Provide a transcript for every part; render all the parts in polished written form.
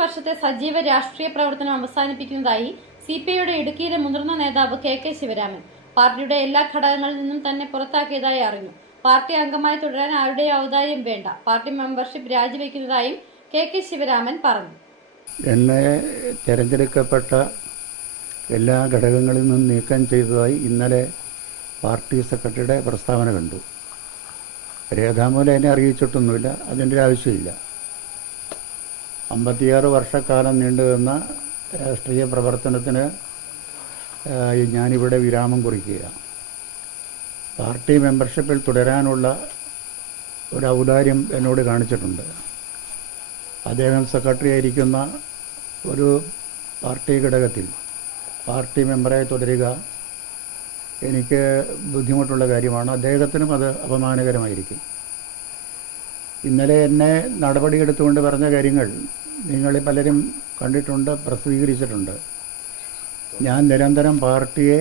വർഷത്തെ സജീവ രാഷ്ട്രീയ പ്രവർത്തനം അവസാനിപ്പിക്കുന്നതായി സിപിഐയുടെ ഇടുക്കിയിലെ മുതിർന്ന നേതാവ് കെ ശിവരാമൻ പാർട്ടിയുടെ എല്ലാ ഘടകങ്ങളിൽ നിന്നും തന്നെ പുറത്താക്കിയതായി അറിഞ്ഞു. പാർട്ടി അംഗമായി തുടരാൻ ആരുടെയും ഔദാര്യം വേണ്ട, പാർട്ടി മെമ്പർഷിപ്പ് രാജിവെക്കുന്നതായും കെ ശിവരാമൻ പറഞ്ഞു. എന്നെ തിരഞ്ഞെടുക്കപ്പെട്ട എല്ലാ ഘടകങ്ങളിൽ നിന്നും നീക്കം ചെയ്തതായി ഇന്നലെ പാർട്ടി സെക്രട്ടറിയുടെ പ്രസ്താവന കണ്ടു. രേഖാമൂലം എന്നെ അറിയിച്ചിട്ടൊന്നുമില്ല, അതിൻ്റെ ആവശ്യമില്ല. 56 വർഷക്കാലം നീണ്ടുനിന്ന രാഷ്ട്രീയ പ്രവർത്തനത്തിന് ഞാനിവിടെ വിരാമം കുറിക്കുകയാണ്. പാർട്ടി മെമ്പർഷിപ്പിൽ തുടരാനുള്ള ഒരു ഔദാര്യം എന്നോട് കാണിച്ചിട്ടുണ്ട്. അദ്ദേഹം സെക്രട്ടറി ആയിരിക്കുന്ന ഒരു പാർട്ടി ഘടകത്തിൽ പാർട്ടി മെമ്പറായി തുടരുക എനിക്ക് ബുദ്ധിമുട്ടുള്ള കാര്യമാണ്. അദ്ദേഹത്തിനും അത് അപമാനകരമായിരിക്കും. ഇന്നലെ എന്നെ നടപടിയെടുത്തുകൊണ്ട് പറഞ്ഞ കാര്യങ്ങൾ നിങ്ങളിൽ പലരും കണ്ടിട്ടുണ്ട്, പ്രസിദ്ധീകരിച്ചിട്ടുണ്ട്. ഞാൻ നിരന്തരം പാർട്ടിയെ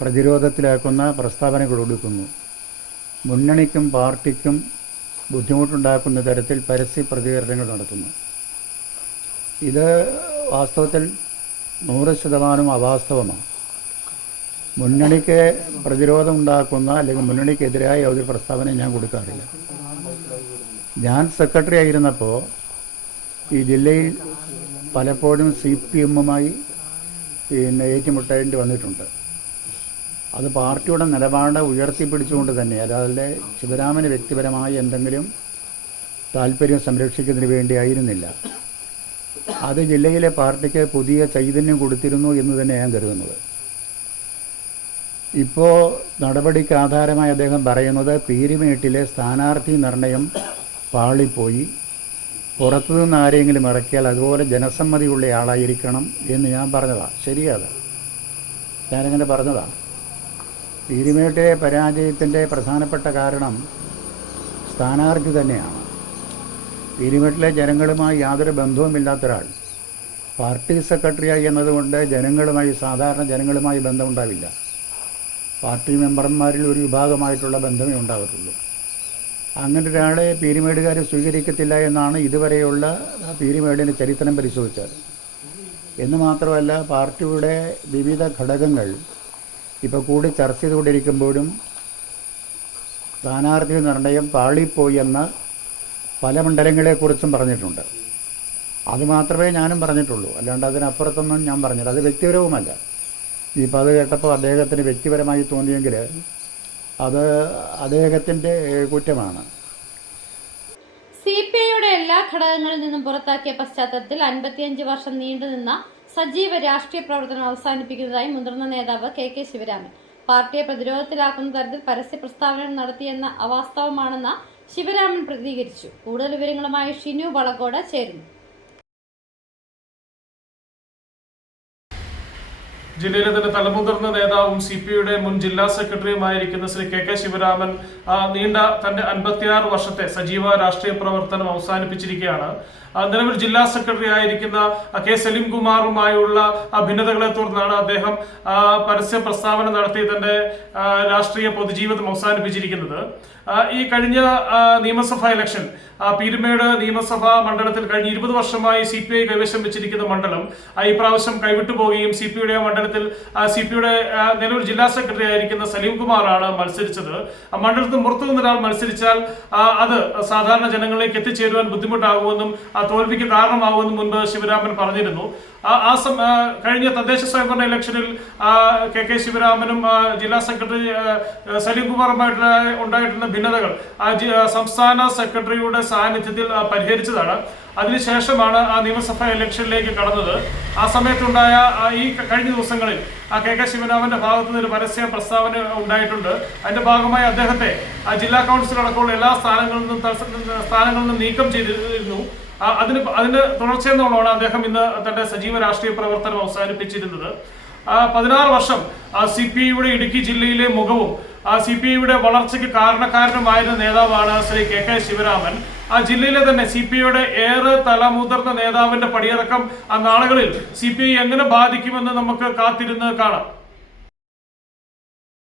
പ്രതിരോധത്തിലാക്കുന്ന പ്രസ്താവനകൾ കൊടുക്കുന്നു. മുന്നണിക്കും പാർട്ടിക്കും ബുദ്ധിമുട്ടുണ്ടാക്കുന്ന തരത്തിൽ പരസ്യ പ്രതികരണങ്ങൾ നടത്തുന്നു. ഇത് വാസ്തവത്തിൽ 100% അവാസ്തവമാണ്. മുന്നണിക്ക് പ്രതിരോധം ഉണ്ടാക്കുന്ന അല്ലെങ്കിൽ മുന്നണിക്കെതിരായ ഒരു പ്രസ്താവന ഞാൻ കൊടുക്കാറില്ല. ഞാൻ സെക്രട്ടറി ആയിരുന്നപ്പോൾ ഈ ജില്ലയിൽ പലപ്പോഴും CPM-മായി ഏറ്റുമുട്ടേണ്ടി വന്നിട്ടുണ്ട്. അത് പാർട്ടിയുടെ നിലപാട് ഉയർത്തിപ്പിടിച്ചുകൊണ്ട് തന്നെ, അല്ലാതെ ശിവരാമന് വ്യക്തിപരമായി എന്തെങ്കിലും താല്പര്യം സംരക്ഷിക്കുന്നതിന് വേണ്ടി ആയിരുന്നില്ല. അത് ജില്ലയിലെ പാർട്ടിക്ക് പുതിയ ചൈതന്യം കൊടുത്തിരുന്നു എന്ന് തന്നെ ഞാൻ കരുതുന്നത്. ഇപ്പോൾ നടപടിക്ക് ആധാരമായി അദ്ദേഹം പറയുന്നത് പീരുമേട്ടിലെ സ്ഥാനാർത്ഥി നിർണയം പാളിപ്പോയി, പുറത്തുനിന്ന് ആരെങ്കിലും ഇറക്കിയാൽ അതുപോലെ ജനസമ്മതിയുള്ള ആളായിരിക്കണം എന്ന് ഞാൻ പറഞ്ഞതാണ്. ശരിയാണ്, ഞാനങ്ങനെ പറഞ്ഞതാണ്. പീരുമേട്ടിലെ പരാജയത്തിൻ്റെ പ്രധാനപ്പെട്ട കാരണം സ്ഥാനാർത്ഥി തന്നെയാണ്. പീരുമേട്ടിലെ ജനങ്ങളുമായി യാതൊരു ബന്ധവുമില്ലാത്ത ഒരാൾ പാർട്ടി സെക്രട്ടറിയായി എന്നതുകൊണ്ട് സാധാരണ ജനങ്ങളുമായി ബന്ധമുണ്ടാവില്ല. പാർട്ടി മെമ്പർമാരിൽ ഒരു വിഭാഗമായിട്ടുള്ള ബന്ധമേ ഉണ്ടാകത്തുള്ളൂ. അങ്ങനെ ഒരാളെ പീരുമേടുകാർ സ്വീകരിക്കത്തില്ല എന്നാണ് ഇതുവരെയുള്ള പീരുമേടിൻ്റെ ചരിത്രം പരിശോധിച്ചത്. എന്ന് മാത്രമല്ല, പാർട്ടിയുടെ വിവിധ ഘടകങ്ങൾ ഇപ്പോൾ കൂടി ചർച്ച ചെയ്തുകൊണ്ടിരിക്കുമ്പോഴും സ്ഥാനാർത്ഥി നിർണയം പാളിപ്പോയി എന്ന് പല മണ്ഡലങ്ങളെക്കുറിച്ചും പറഞ്ഞിട്ടുണ്ട്. അതുമാത്രമേ ഞാനും പറഞ്ഞിട്ടുള്ളൂ, അല്ലാണ്ട് അതിനപ്പുറത്തൊന്നും ഞാൻ പറഞ്ഞില്ല. അത് വ്യക്തിപരവുമല്ല. ഇപ്പോൾ അത് കേട്ടപ്പോൾ അദ്ദേഹത്തിന് വ്യക്തിപരമായി തോന്നിയെങ്കിൽ അത് അദ്ദേഹത്തിൻ്റെ കുറ്റമാണ്. സിപിഐയുടെ എല്ലാ ഘടകങ്ങളിൽ നിന്നും പുറത്താക്കിയ പശ്ചാത്തലത്തിൽ 55 വർഷം നീണ്ടുനിന്ന സജീവ രാഷ്ട്രീയ പ്രവർത്തനം അവസാനിപ്പിക്കുന്നതായി മുതിർന്ന നേതാവ് കെ ശിവരാമൻ പാർട്ടിയെ പ്രതിരോധത്തിലാക്കുന്ന തരത്തിൽ പരസ്യ പ്രസ്താവന നടത്തിയെന്ന അവാസ്തവമാണെന്ന് ശിവരാമൻ പ്രതികരിച്ചു. കൂടുതൽ വിവരങ്ങളുമായി ഷിനു വളകോട് ചേരുന്നു. ജില്ലയിലെ തന്നെ തലമുതിർന്ന നേതാവും CPIയുടെ മുൻ ജില്ലാ സെക്രട്ടറിയുമായിരിക്കുന്ന ശ്രീ കെ ശിവരാമൻ നീണ്ട തന്റെ 56 വർഷത്തെ സജീവ രാഷ്ട്രീയ പ്രവർത്തനം അവസാനിപ്പിച്ചിരിക്കുകയാണ്. നിലവിൽ ജില്ലാ സെക്രട്ടറി ആയിരിക്കുന്ന കെ സലീംകുമാറുമായുള്ള ഭിന്നതകളെ തുടർന്നാണ് അദ്ദേഹം പരസ്യ പ്രസ്താവന നടത്തി തന്റെ രാഷ്ട്രീയ പൊതുജീവിതം അവസാനിപ്പിച്ചിരിക്കുന്നത്. ഈ കഴിഞ്ഞ നിയമസഭാ ഇലക്ഷൻ പീരുമേട് നിയമസഭാ മണ്ഡലത്തിൽ കഴിഞ്ഞ 20 വർഷമായി CPI കൈവശം വെച്ചിരിക്കുന്ന മണ്ഡലം ഈ പ്രാവശ്യം കൈവിട്ടു പോവുകയും CPIയുടെ മണ്ഡലത്തിൽ CPIയുടെ നിലവിൽ ജില്ലാ സെക്രട്ടറി ആയിരിക്കുന്ന സലീംകുമാറാണ് മത്സരിച്ചത്. മണ്ഡലത്തിൽ പുറത്തു നിന്നൊരാൾ മത്സരിച്ചാൽ അത് സാധാരണ ജനങ്ങളിലേക്ക് എത്തിച്ചേരുവാൻ ബുദ്ധിമുട്ടാകുമെന്നും തോൽവിക്ക് കാരണമാകുമെന്നും മുൻപ് ശിവരാമൻ പറഞ്ഞിരുന്നു. കഴിഞ്ഞ തദ്ദേശ സ്വയംഭരണ ഇലക്ഷനിൽ കെ ശിവരാമനും ജില്ലാ സെക്രട്ടറി സലീംകുമാറുമായിട്ടുള്ള ഉണ്ടായിട്ടുള്ള ഭിന്നതകൾ സംസ്ഥാന സെക്രട്ടറിയുടെ സാന്നിധ്യത്തിൽ പരിഹരിച്ചതാണ്. അതിനുശേഷമാണ് നിയമസഭാ ഇലക്ഷനിലേക്ക് കടന്നത്. ആ സമയത്തുണ്ടായ ഈ കഴിഞ്ഞ ദിവസങ്ങളിൽ കെ ശിവരാമന്റെ ഭാഗത്തു നിന്ന് ഒരു പരസ്യ പ്രസ്താവന ഉണ്ടായിട്ടുണ്ട്. അതിന്റെ ഭാഗമായി അദ്ദേഹത്തെ ജില്ലാ കൗൺസിൽ അടക്കമുള്ള എല്ലാ സ്ഥാനങ്ങളിൽ നിന്നും നീക്കം ചെയ്തിരുന്നു. അതിന് തുടർച്ചയെന്നോളമാണ് അദ്ദേഹം ഇന്ന് തന്റെ സജീവ രാഷ്ട്രീയ പ്രവർത്തനം അവസാനിപ്പിച്ചിരുന്നത്. 16 വർഷം CPIയുടെ ഇടുക്കി ജില്ലയിലെ മുഖവും CPIയുടെ വളർച്ചയ്ക്ക് കാരണക്കാരനുമായിരുന്ന നേതാവാണ് ശ്രീ കെ ശിവരാമൻ. ജില്ലയിലെ തന്നെ CPIയുടെ ഏറെ തലമുതിർന്ന നേതാവിന്റെ പടിയിറക്കം നാളുകളിൽ CPI എങ്ങനെ ബാധിക്കുമെന്ന് നമുക്ക് കാത്തിരുന്ന് കാണാം.